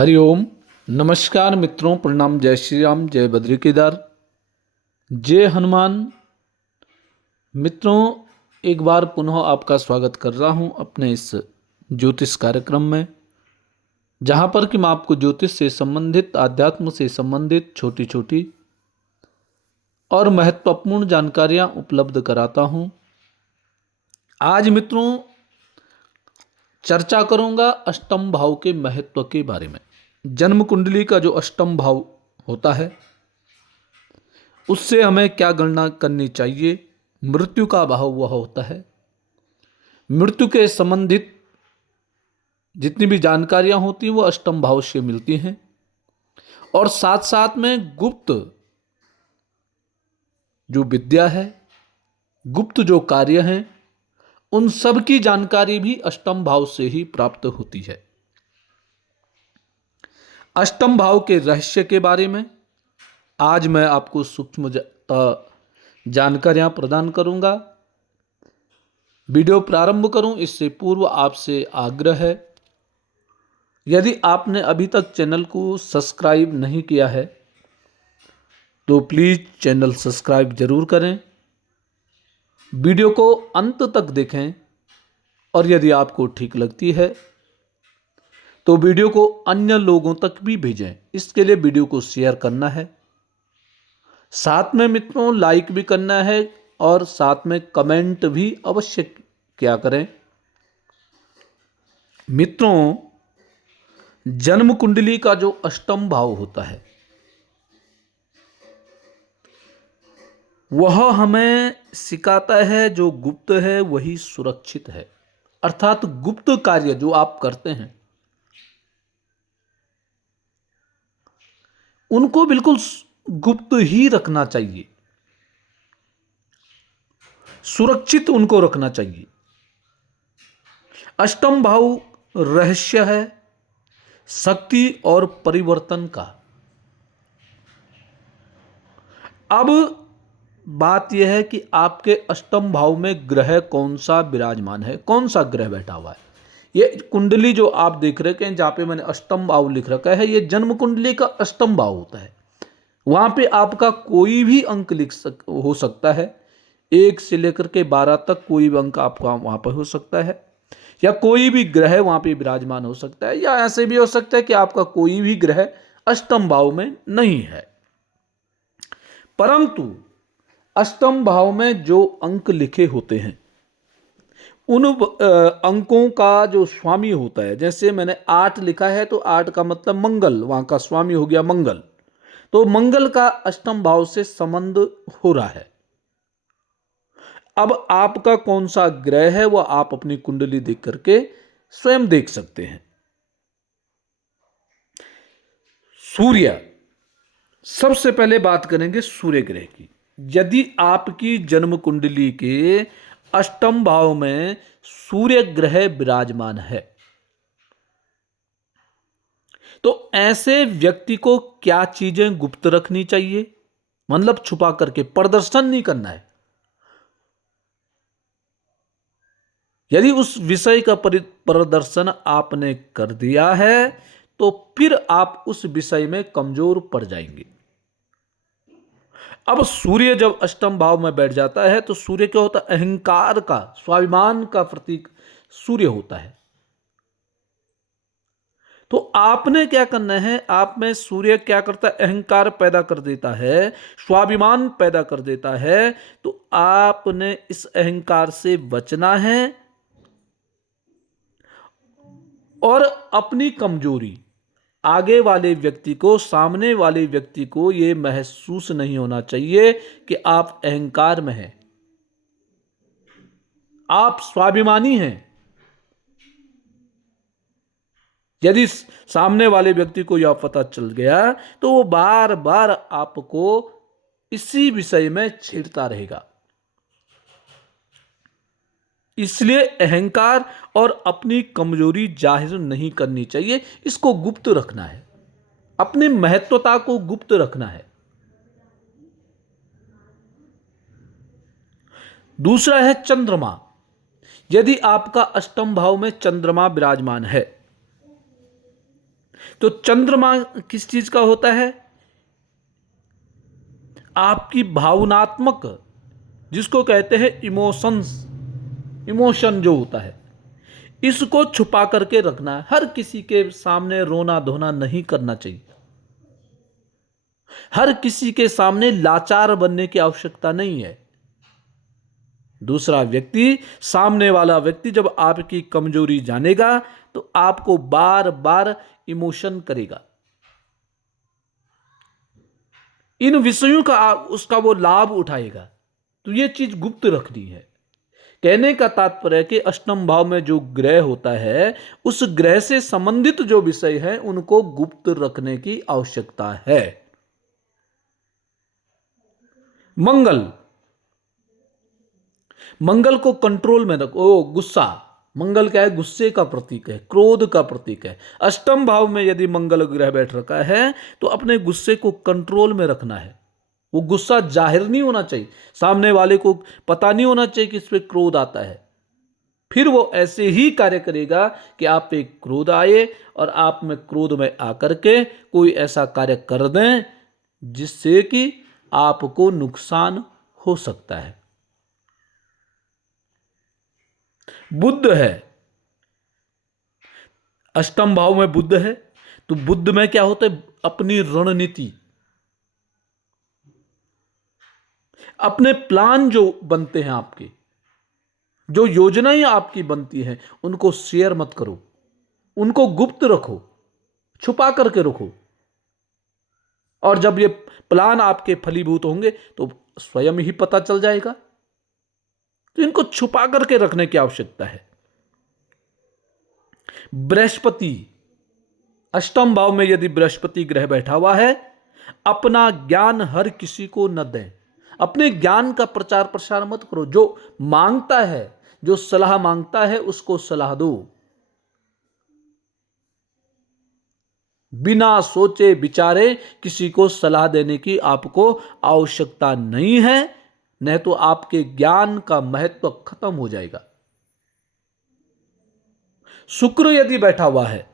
हरिओम। नमस्कार मित्रों, प्रणाम। जय श्री राम, जय बद्री केदार, जय हनुमान। मित्रों, एक बार पुनः आपका स्वागत कर रहा हूं अपने इस ज्योतिष कार्यक्रम में, जहां पर कि मैं आपको ज्योतिष से संबंधित, आध्यात्म से संबंधित छोटी छोटी और महत्वपूर्ण जानकारियां उपलब्ध कराता हूं। आज मित्रों चर्चा करूंगा अष्टम भाव के महत्व के बारे में। जन्म कुंडली का जो अष्टम भाव होता है उससे हमें क्या गणना करनी चाहिए। मृत्यु का भाव वह होता है, मृत्यु के संबंधित जितनी भी जानकारियां होती हैं वो अष्टम भाव से मिलती हैं। और साथ साथ में गुप्त जो विद्या है, गुप्त जो कार्य हैं, उन सब की जानकारी भी अष्टम भाव से ही प्राप्त होती है। अष्टम भाव के रहस्य के बारे में आज मैं आपको सूक्ष्म जानकारियां प्रदान करूंगा। वीडियो प्रारंभ करूं इससे पूर्व आपसे आग्रह है, यदि आपने अभी तक चैनल को सब्सक्राइब नहीं किया है तो प्लीज़ चैनल सब्सक्राइब जरूर करें, वीडियो को अंत तक देखें और यदि आपको ठीक लगती है तो वीडियो को अन्य लोगों तक भी भेजें। इसके लिए वीडियो को शेयर करना है, साथ में मित्रों लाइक भी करना है और साथ में कमेंट भी अवश्य क्या करें। मित्रों, जन्म कुंडली का जो अष्टम भाव होता है वह हमें सिखाता है जो गुप्त है वही सुरक्षित है। अर्थात गुप्त कार्य जो आप करते हैं उनको बिल्कुल गुप्त ही रखना चाहिए, सुरक्षित उनको रखना चाहिए। अष्टम भाव रहस्य है शक्ति और परिवर्तन का। अब बात यह है कि आपके अष्टम भाव में ग्रह कौन सा विराजमान है, कौन सा ग्रह बैठा हुआ है। ये कुंडली जो आप देख रहे हैं जहां पे मैंने अष्टम भाव लिख रखा है, ये जन्म कुंडली का अष्टम भाव होता है। वहां पे आपका कोई भी अंक हो सकता है, 1 से लेकर के 12 तक कोई भी अंक आपका वहां पर हो सकता है, या कोई भी ग्रह वहां पे विराजमान हो सकता है, या ऐसे भी हो सकता है कि आपका कोई भी ग्रह अष्टम भाव में नहीं है। परंतु अष्टम भाव में जो अंक लिखे होते हैं उन अंकों का जो स्वामी होता है, जैसे मैंने 8 लिखा है तो 8 का मतलब मंगल, वहां का स्वामी हो गया मंगल, तो मंगल का अष्टम भाव से संबंध हो रहा है। अब आपका कौन सा ग्रह है वह आप अपनी कुंडली देख करके स्वयं देख सकते हैं। सूर्य, सबसे पहले बात करेंगे सूर्य ग्रह की। यदि आपकी जन्म कुंडली के अष्टम भाव में सूर्य ग्रह विराजमान है तो ऐसे व्यक्ति को क्या चीजें गुप्त रखनी चाहिए, मतलब छुपा करके, प्रदर्शन नहीं करना है। यदि उस विषय का प्रदर्शन आपने कर दिया है तो फिर आप उस विषय में कमजोर पड़ जाएंगे। अब सूर्य जब अष्टम भाव में बैठ जाता है तो सूर्य क्या होता है, अहंकार का, स्वाभिमान का प्रतीक सूर्य होता है। तो आपने क्या करना है, आप में सूर्य क्या करता है, अहंकार पैदा कर देता है, स्वाभिमान पैदा कर देता है। तो आपने इस अहंकार से बचना है और अपनी कमजोरी आगे वाले व्यक्ति को, सामने वाले व्यक्ति को यह महसूस नहीं होना चाहिए कि आप अहंकार में हैं, आप स्वाभिमानी हैं। यदि सामने वाले व्यक्ति को यह पता चल गया तो वो बार बार आपको इसी विषय में छेड़ता रहेगा। इसलिए अहंकार और अपनी कमजोरी जाहिर नहीं करनी चाहिए, इसको गुप्त रखना है, अपनी महत्वता को गुप्त रखना है। दूसरा है चंद्रमा। यदि आपका अष्टम भाव में चंद्रमा विराजमान है तो चंद्रमा किस चीज का होता है? आपकी भावनात्मक, जिसको कहते हैं इमोशंस, इमोशन जो होता है, इसको छुपा करके रखना है। हर किसी के सामने रोना धोना नहीं करना चाहिए। हर किसी के सामने लाचार बनने की आवश्यकता नहीं है। दूसरा व्यक्ति, सामने वाला व्यक्ति जब आपकी कमजोरी जानेगा तो आपको बार बार इमोशन करेगा। इन विषयों का उसका वो लाभ उठाएगा। तो ये चीज गुप्त रखनी है। कहने का तात्पर्य है कि अष्टम भाव में जो ग्रह होता है, उस ग्रह से संबंधित जो विषय है उनको गुप्त रखने की आवश्यकता है। मंगल, मंगल को कंट्रोल में रखो। गुस्सा, मंगल क्या है? गुस्से का प्रतीक है, क्रोध का प्रतीक है। अष्टम भाव में यदि मंगल ग्रह बैठ रखा है तो अपने गुस्से को कंट्रोल में रखना है। वो गुस्सा जाहिर नहीं होना चाहिए, सामने वाले को पता नहीं होना चाहिए कि इस पे क्रोध आता है। फिर वो ऐसे ही कार्य करेगा कि आप पे क्रोध आए और आप में क्रोध में आकर के कोई ऐसा कार्य कर दें जिससे कि आपको नुकसान हो सकता है। बुध है, अष्टम भाव में बुध है, तो बुध में क्या होता है? अपनी रणनीति, अपने प्लान जो बनते हैं आपके, जो योजनाएं आपकी बनती हैं, उनको शेयर मत करो, उनको गुप्त रखो, छुपा करके रखो। और जब ये प्लान आपके फलीभूत होंगे तो स्वयं ही पता चल जाएगा। तो इनको छुपा करके रखने की आवश्यकता है। बृहस्पति, अष्टम भाव में यदि बृहस्पति ग्रह बैठा हुआ है, अपना ज्ञान हर किसी को न दें। अपने ज्ञान का प्रचार प्रसार मत करो। जो मांगता है, जो सलाह मांगता है, उसको सलाह दो। बिना सोचे विचारे किसी को सलाह देने की आपको आवश्यकता नहीं है, नहीं तो आपके ज्ञान का महत्व खत्म हो जाएगा। शुक्र यदि बैठा हुआ है,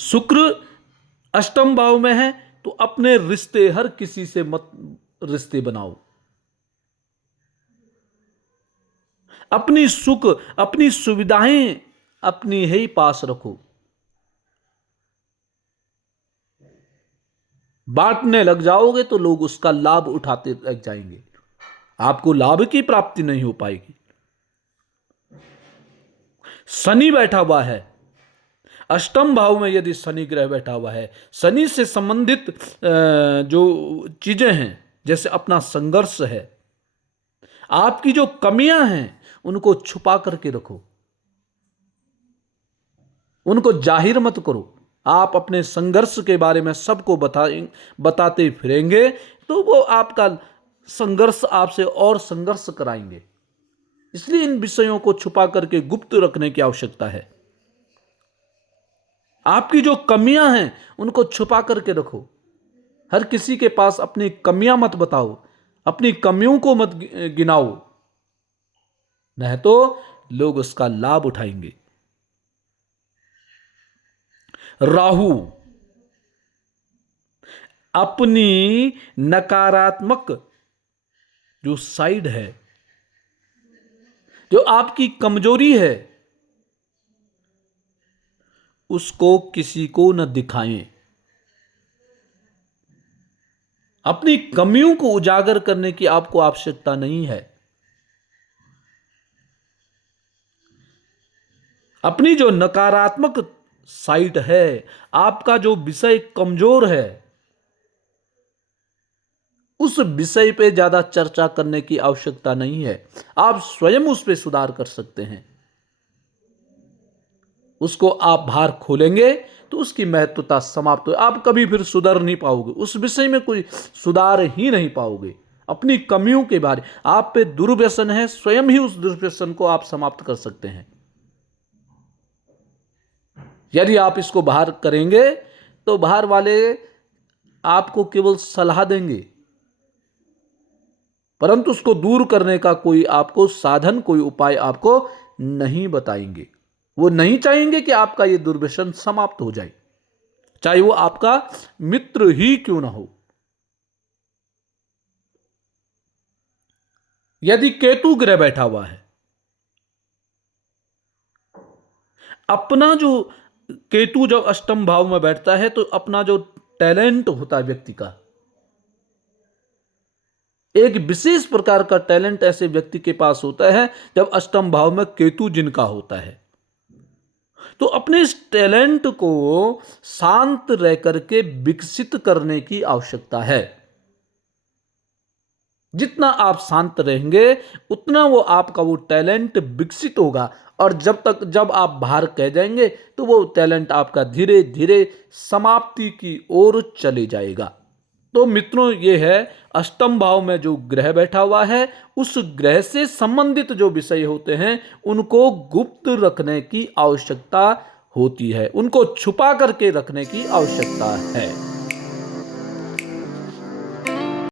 शुक्र अष्टम भाव में है, तो अपने रिश्ते हर किसी से मत रिश्ते बनाओ। अपनी सुख, अपनी सुविधाएं अपनी ही पास रखो। बांटने लग जाओगे तो लोग उसका लाभ उठाते लग जाएंगे, आपको लाभ की प्राप्ति नहीं हो पाएगी। शनि बैठा हुआ है, अष्टम भाव में यदि शनि ग्रह बैठा हुआ है, शनि से संबंधित जो चीजें हैं, जैसे अपना संघर्ष है, आपकी जो कमियां हैं, उनको छुपा करके रखो, उनको जाहिर मत करो। आप अपने संघर्ष के बारे में सबको बताते फिरेंगे तो वो आपका संघर्ष आपसे और संघर्ष कराएंगे। इसलिए इन विषयों को छुपा करके गुप्त रखने की आवश्यकता है। आपकी जो कमियां हैं उनको छुपा करके रखो। हर किसी के पास अपनी कमियां मत बताओ, अपनी कमियों को मत गिनाओ, नहीं तो लोग उसका लाभ उठाएंगे। राहु, अपनी नकारात्मक जो साइड है, जो आपकी कमजोरी है, उसको किसी को न दिखाएं। अपनी कमियों को उजागर करने की आपको आवश्यकता नहीं है। अपनी जो नकारात्मक साइड है, आपका जो विषय कमजोर है, उस विषय पे ज्यादा चर्चा करने की आवश्यकता नहीं है। आप स्वयं उस पे सुधार कर सकते हैं। उसको आप बाहर खोलेंगे तो उसकी महत्वता समाप्त हो, आप कभी फिर सुधर नहीं पाओगे, उस विषय में कोई सुधार ही नहीं पाओगे। अपनी कमियों के बारे, आप पे दुर्व्यसन है, स्वयं ही उस दुर्व्यसन को आप समाप्त कर सकते हैं। यदि आप इसको बाहर करेंगे तो बाहर वाले आपको केवल सलाह देंगे, परंतु उसको दूर करने का कोई आपको साधन, कोई उपाय आपको नहीं बताएंगे। वो नहीं चाहेंगे कि आपका ये दुर्व्यसन समाप्त हो जाए, चाहे वो आपका मित्र ही क्यों ना हो। यदि केतु ग्रह बैठा हुआ है, अपना जो केतु जब अष्टम भाव में बैठता है तो अपना जो टैलेंट होता है व्यक्ति का, एक विशेष प्रकार का टैलेंट ऐसे व्यक्ति के पास होता है जब अष्टम भाव में केतु जिनका होता है, तो अपने इस टैलेंट को शांत रह करके विकसित करने की आवश्यकता है। जितना आप शांत रहेंगे उतना वो आपका वो टैलेंट विकसित होगा, और जब आप बाहर कह जाएंगे तो वो टैलेंट आपका धीरे धीरे समाप्ति की ओर चले जाएगा। तो मित्रों, ये है अष्टम भाव में जो ग्रह बैठा हुआ है, उस ग्रह से संबंधित जो विषय होते हैं उनको गुप्त रखने की आवश्यकता होती है, उनको छुपा करके रखने की आवश्यकता है।